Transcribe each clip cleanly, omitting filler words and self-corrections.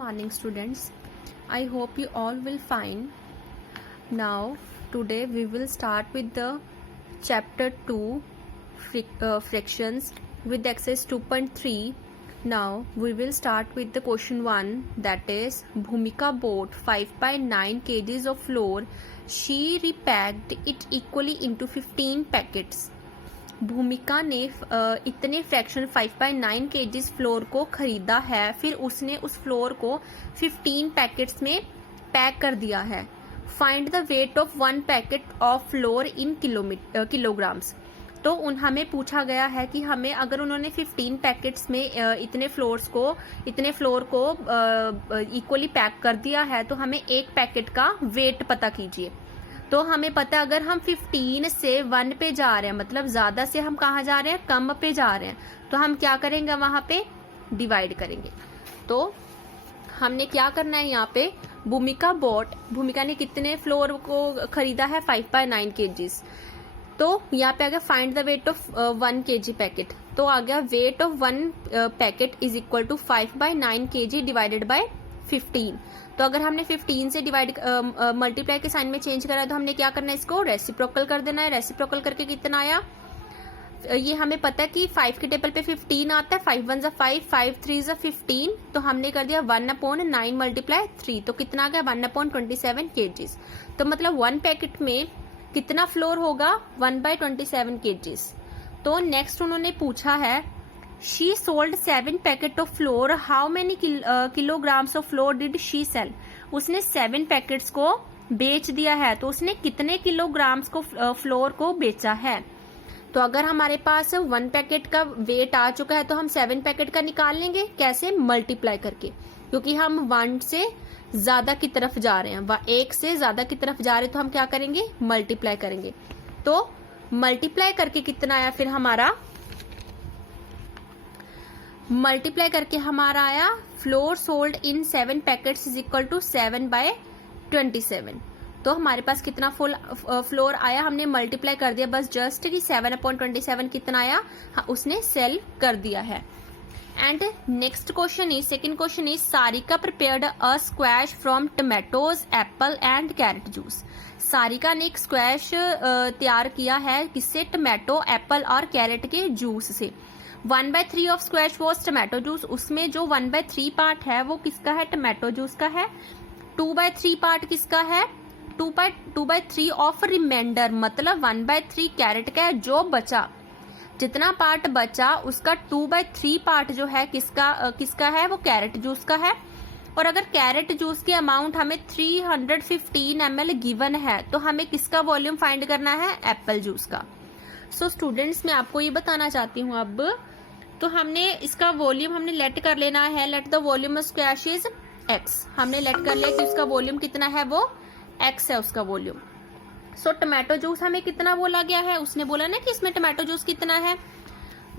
Morning students, I hope you all will fine. Now today we will start with the chapter 2 fractions with exercise 2.3. Now we will start with the question 1, that is Bhumika bought 5.9 kgs of flour. She repacked it equally into 15 packets. भूमिका ने इतने fraction 5.9 kg floor को खरीदा है, फिर उसने उस floor को 15 पैकेट्स में पैक कर दिया है. Find the weight of 1 packet of floor in kilograms. तो हमें पूछा गया है कि हमें अगर उन्होंने 15 पैकेट्स में इतने फ्लोर को इक्वली पैक कर दिया है तो हमें एक पैकेट का वेट पता कीजिए. तो हमें पता है अगर हम 15 से 1 पे जा रहे हैं, मतलब ज्यादा से हम कहाँ जा रहे हैं, कम पे जा रहे हैं, तो हम क्या करेंगे, वहां पे डिवाइड करेंगे. तो हमने क्या करना है, यहाँ पे भूमिका ने कितने फ्लोर को खरीदा है, 5.9 kg. तो यहाँ पे आ गया find the weight of 1 kg packet. तो आ गया weight of 1 packet is equal to 5/9 kg divided by 15. तो अगर हमने 15 से डिवाइड मल्टीप्लाई के साइन में चेंज करा है तो हमने क्या करना है, इसको रेसिप्रोकल कर देना है. रेसिप्रोकल करके कितना आया, ये हमें पता है कि 5 के टेबल पे 15 आता है. 5 1 5, 5 3 15. तो हमने कर दिया 1/9 मल्टीप्लाई 3. तो कितना आ गया, 1/27 kg. तो मतलब 1 पैकेट में कितना फ्लोर होगा, 1/27 kg. तो नेक्स्ट उन्होंने पूछा है She sold 7 packet of flour. How many kilograms of flour did she sell. उसने 7 पैकेट्स को बेच दिया है, तो उसने कितने किलोग्राम्स को फ्लोर को बेचा है. तो अगर हमारे पास 1 पैकेट का वेट आ चुका है तो हम 7 पैकेट का निकाल लेंगे. कैसे, मल्टीप्लाई करके, क्योंकि हम 1 से ज्यादा की तरफ जा रहे हैं, 1 से ज्यादा की तरफ जा रहे हैं, तो हम क्या करेंगे, मल्टीप्लाई करेंगे. तो मल्टीप्लाई करके कितना आया, फिर हमारा मल्टीप्लाई करके हमारा आया flour sold in 7 packets is equal to 7/27. तो हमारे पास कितना फुल फ्लोर आया, हमने मल्टीप्लाई कर दिया बस जस्ट कि 7/27 कितना आया, उसने सेल कर दिया है. And next question is, second question is Sarika prepared a squash from tomatoes, Apple and carrot juice. Sarika ने एक स्क्वैश तैयार किया है, किससे, टमाटो, एप्पल और कैरेट के जूस से. 1/3 of squash was tomato juice. उसमें जो 1/3 पार्ट है वो किसका है, टमाटो जूस का है. 2/3 पार्ट किसका है, 2/3 ऑफ रिमाइंडर, मतलब 1/3 कैरेट का है. जो बचा, जितना पार्ट बचा उसका 2/3 पार्ट जो है किसका है, वो कैरेट जूस का है. और अगर कैरेट जूस की अमाउंट हमें 315 ml गिवन है तो हमें किसका वॉल्यूम फाइंड करना है, एप्पल जूस का. सो स्टूडेंट्स, मैं आपको ये बताना चाहती हूँ अब, तो हमने इसका वॉल्यूम हमने लेट कर लेना है. Let the volume of squash is x. हमने लेट कर लिया कि उसका वॉल्यूम कितना है, वो x है उसका वॉल्यूम. सो टमाटो जूस हमें कितना बोला गया है, उसने बोला ना कि इसमें टमाटो जूस कितना है,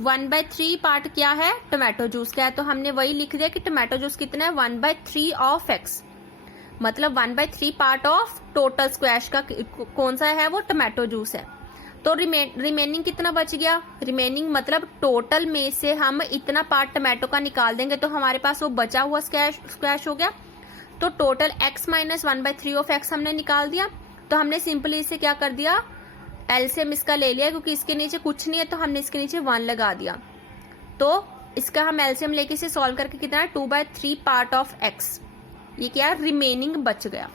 1/3 पार्ट क्या है, टमाटो जूस का है. तो हमने वही लिख दिया कि टमाटो जूस कितना है, 1/3 ऑफ x, मतलब 1/3 पार्ट ऑफ टोटल स्क्वैश का कौन सा है, वो टमाटो जूस है. तो रिमेनिंग कितना बच गया, रिमेनिंग मतलब टोटल में से हम इतना पार्ट टमाटो का निकाल देंगे तो हमारे पास वो बचा हुआ स्क्वैश हो गया. तो टोटल x - 1/3 ऑफ x हमने निकाल दिया. तो हमने सिंपली इसे क्या कर दिया, एलसीएम इसका ले लिया, क्योंकि इसके नीचे कुछ नहीं है तो हमने इसके नीचे 1 लगा दिया. तो इसका हम एलसीएम लेके इसे सॉल्व करके कितना है, 2/3 पार्ट ऑफ x, ये क्या, रिमेनिंग बच गया.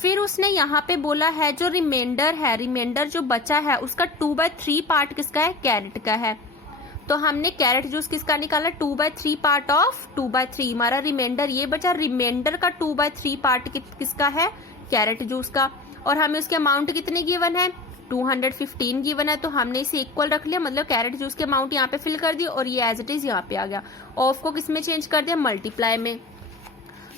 फिर उसने यहाँ पे बोला है जो रिमाइंडर जो बचा है उसका 2/3 पार्ट किसका है, कैरेट का है. तो हमने कैरेट जूस किसका निकाला, 2/3 पार्ट ऑफ 2/3. हमारा रिमाइंडर ये बचा, रिमाइंडर का 2/3 पार्ट किसका है, कैरेट जूस का. और हमें उसके अमाउंट कितने गिवन है, 215 गिवन है. तो हमने इसे इक्वल रख लिया, मतलब कैरेट जूस के अमाउंट यहाँ पे फिल कर दिया और ये एज इट इज यहाँ पे आ गया. ऑफ को किसमें चेंज कर दिया, मल्टीप्लाई में.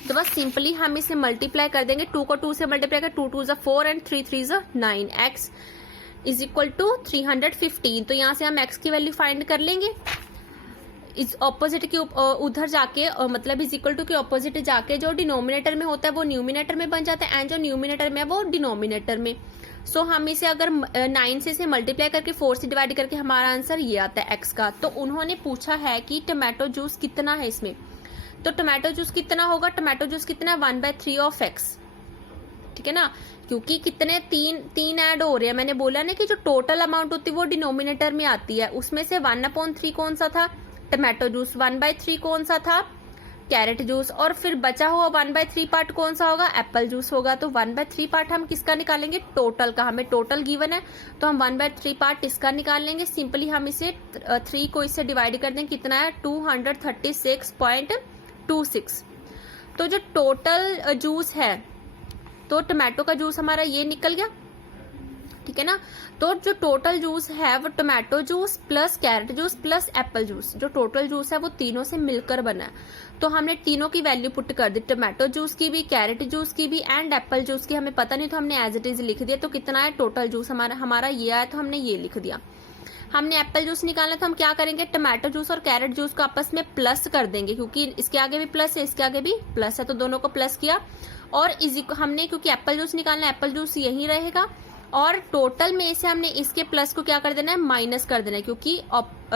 तो बस सिंपली हम इसे मल्टीप्लाई कर देंगे, 2 को 2 से मल्टीप्लाई कर, 2 2 4 and 3 3 9. x is equal to 315. तो यहाँ से हम x की वैल्यू फाइंड कर लेंगे. इस ऑपोजिट के उधर जाके मतलब इज इक्वल टू के ऑपोजिट जाके जो डिनोमिनेटर में होता है वो न्यूमिनेटर में बन जाता है, एंड जो न्यूमिनेटर में है वो डिनोमिनेटर में. सो हम इसे अगर 9 से मल्टीप्लाई करके 4 से डिवाइड करके हमारा आंसर ये आता है x का. तो उन्होंने पूछा है कि टमाटो जूस कितना है इसमें, तो टोमेटो जूस कितना होगा, टोमेटो जूस कितना है 1/3 ऑफ एक्स, ठीक है ना, क्योंकि कितने तीन ऐड हो रहे हैं। मैंने बोला ना कि जो टोटल अमाउंट होती है वो डिनोमिनेटर में आती है, उसमें से 1/3 कौन सा था, टोमेटो जूस, 1/3 कौन सा था, कैरेट जूस, और फिर बचा हुआ 1/3 पार्ट कौन सा होगा, एप्पल जूस होगा। तो 1/3 पार्ट हम किसका निकालेंगे, टोटल का, हमें टोटल गिवन है तो हम 1/3 पार्ट इसका निकाल लेंगे। सिंपली हम इसे 3 को इससे डिवाइड कर देंगे, कितना है 236.26। तो जो टोटल जूस है, तो टोमेटो का जूस हमारा ये निकल गया, ठीक है ना। तो जो टोटल जूस है वो tomato juice plus carrot juice plus Apple juice, जो टोटल जूस है वो तीनों से मिलकर बना है। तो हमने तीनों की वैल्यू पुट कर दी, टोमेटो जूस की भी, कैरेट जूस की भी एंड एप्पल जूस की। हमें पता नहीं तो हमने एज इट इज लिख दिया। तो कितना है टोटल जूस हमारा ये आया, तो हमने ये लिख दिया। हमने एप्पल जूस निकालना, तो हम क्या करेंगे, टोमेटो जूस और कैरेट जूस को आपस में प्लस कर देंगे, क्योंकि इसके आगे भी प्लस है, इसके आगे भी प्लस है, तो दोनों को प्लस किया। और हमने क्योंकि एप्पल जूस निकालना है, एप्पल जूस यही रहेगा, और टोटल में से हमने इसके प्लस को क्या कर देना है, माइनस कर देना है, क्योंकि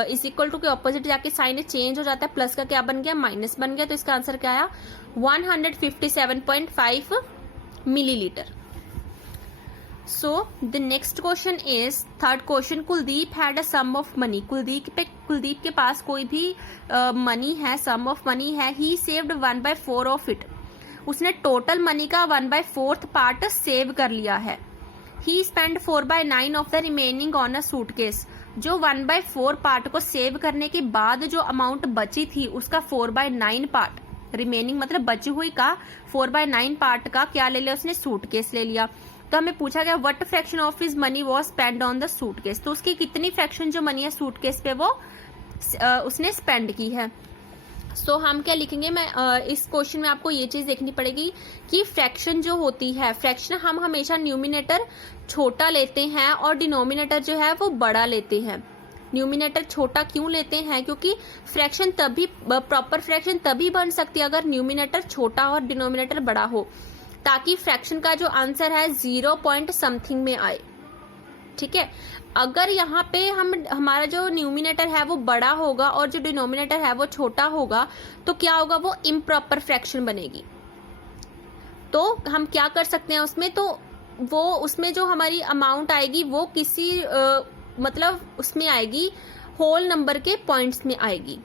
इज इक्वल टू के ऑपोजिट जाके साइन चेंज हो जाता है, प्लस का क्या बन गया, माइनस बन गया। तो इसका आंसर क्या आया 157.5 millilitre. So the next question is third question, Kuldeep had a sum of money, Kuldeep के पास कोई भी मनी है, sum of money है, he saved 1/4 of it, उसने टोटल मनी का 1/4 पार्ट सेव कर लिया है। he spent 4/9 of the remaining on a suitcase, जो 1/4 पार्ट को सेव करने के बाद जो अमाउंट बची थी उसका 4/9 पार्ट, रिमेनिंग मतलब बची हुई का 4/9 पार्ट का क्या ले लिया उसने, सूटकेस ले लिया। तो हमें पूछा गया what fraction of his money was spend on the suitcase, तो उसकी कितनी फ्रैक्शन जो मनी है सूटकेस पे वो उसने स्पेंड की है। सो हम क्या लिखेंगे, मैं इस क्वेश्चन में आपको ये चीज देखनी पड़ेगी कि फ्रैक्शन जो होती है, फ्रैक्शन हम हमेशा न्यूमिनेटर छोटा लेते हैं और डिनोमिनेटर जो है वो बड़ा लेते हैं। न्यूमिनेटर छोटा क्यों लेते हैं, क्योंकि फ्रैक्शन तभी प्रॉपर फ्रैक्शन तभी बन सकती है अगर न्यूमिनेटर छोटा और डिनोमिनेटर बड़ा हो, ताकि फ्रैक्शन का जो आंसर है 0 पॉइंट समथिंग में आए, ठीक है। अगर यहाँ पे हमारा जो न्यूमिनेटर है वो बड़ा होगा और जो डिनोमिनेटर है वो छोटा होगा, तो क्या होगा, वो इम्प्रॉपर फ्रैक्शन बनेगी। तो हम क्या कर सकते हैं उसमें, तो वो उसमें जो हमारी अमाउंट आएगी वो किसी मतलब उसमें आएगी होल नंबर के पॉइंट्स में आएगी।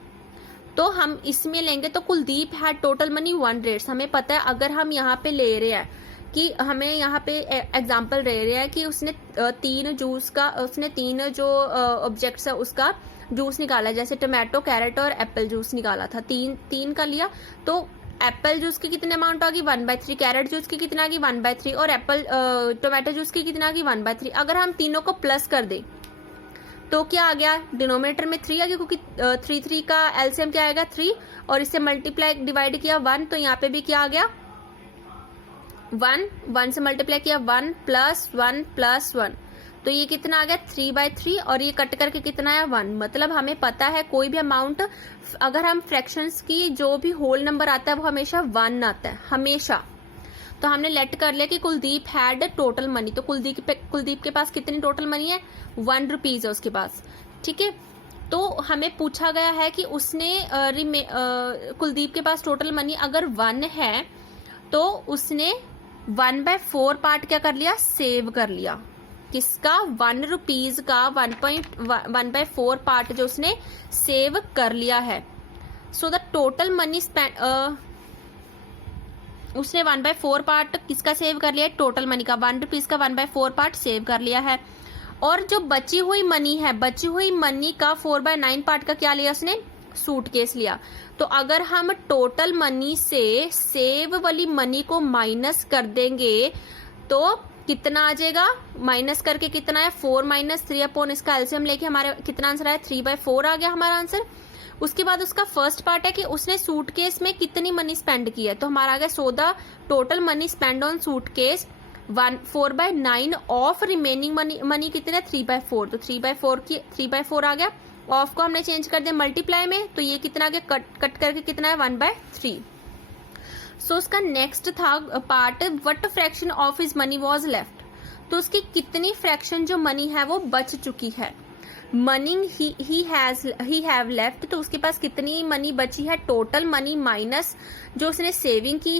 तो हम इसमें लेंगे, तो कुलदीप है टोटल मनी 100। हमें पता है अगर हम यहाँ पे ले रहे हैं कि हमें यहाँ पे एग्जांपल ले रहे हैं कि उसने 3 जो ऑब्जेक्ट्स है उसका जूस निकाला, जैसे टोमेटो, कैरेट और एप्पल जूस निकाला था, तीन का लिया। तो एप्पल जूस की कितने अमाउंट होगी 1/3, कैरेट जूस की कितना होगी 1/3 और टोमेटो जूस की कितना होगी 1/3। अगर हम तीनों को प्लस कर दें तो क्या आ गया, डिनोमिनेटर में 3 आ गया, क्योंकि 3 का एलसीएम क्या आएगा 3, और इससे मल्टीप्लाई डिवाइड किया 1, तो यहाँ पे भी क्या आ गया 1 से मल्टीप्लाई किया 1 + 1 + 1, तो ये कितना आ गया 3/3, और ये कट करके कितना है 1। मतलब हमें पता है कोई भी अमाउंट अगर हम फ्रैक्शंस की जो भी होल नंबर आता है वो हमेशा 1 आता है हमेशा। तो हमने लेट कर लिया कि कुलदीप हैड टोटल मनी, तो कुलदीप के पास कितनी टोटल मनी है 1 रुपीज है उसके पास, ठीक है। तो हमें पूछा गया है कि उसने कुलदीप के पास टोटल मनी अगर 1 है तो उसने 1/4 पार्ट क्या कर लिया, सेव कर लिया। किसका, 1 रुपीज का 1/4 पार्ट जो उसने सेव कर लिया है। So the total money spend, उसने 1/4 पार्ट किसका सेव कर लिया है, टोटल मनी का, 1 रुपीज का 1/4 पार्ट सेव कर लिया है। और जो बची हुई मनी है, बची हुई मनी का 4/9 पार्ट का क्या लिया उसने, सूटकेस लिया। तो अगर हम टोटल मनी से सेव वाली मनी को माइनस कर देंगे तो कितना आ जाएगा, माइनस करके कितना है 4 - 3 अपॉन इसका एलसीएम लेके हमारे कितना आंसर आया 3/4 आ गया हमारा आंसर। उसके बाद उसका फर्स्ट पार्ट है कि उसने सूटकेस में कितनी मनी स्पेंड की है, तो हमारा आ गया so the total money spend on suitcase 4/9 of remaining money कितने 3/4, तो 3/4 आ गया। ऑफ को हमने चेंज कर दिया मल्टीप्लाई में, तो ये कितना आ गया कट करके कितना है 1/3। सो उसका नेक्स्ट था part what fraction of his money was left, तो उसकी कितनी फ्रैक्शन जो मनी है वो बच चुकी है। मनी ही हैव लेफ्ट, तो उसके पास कितनी मनी बची है, टोटल मनी माइनस जो उसने सेविंग की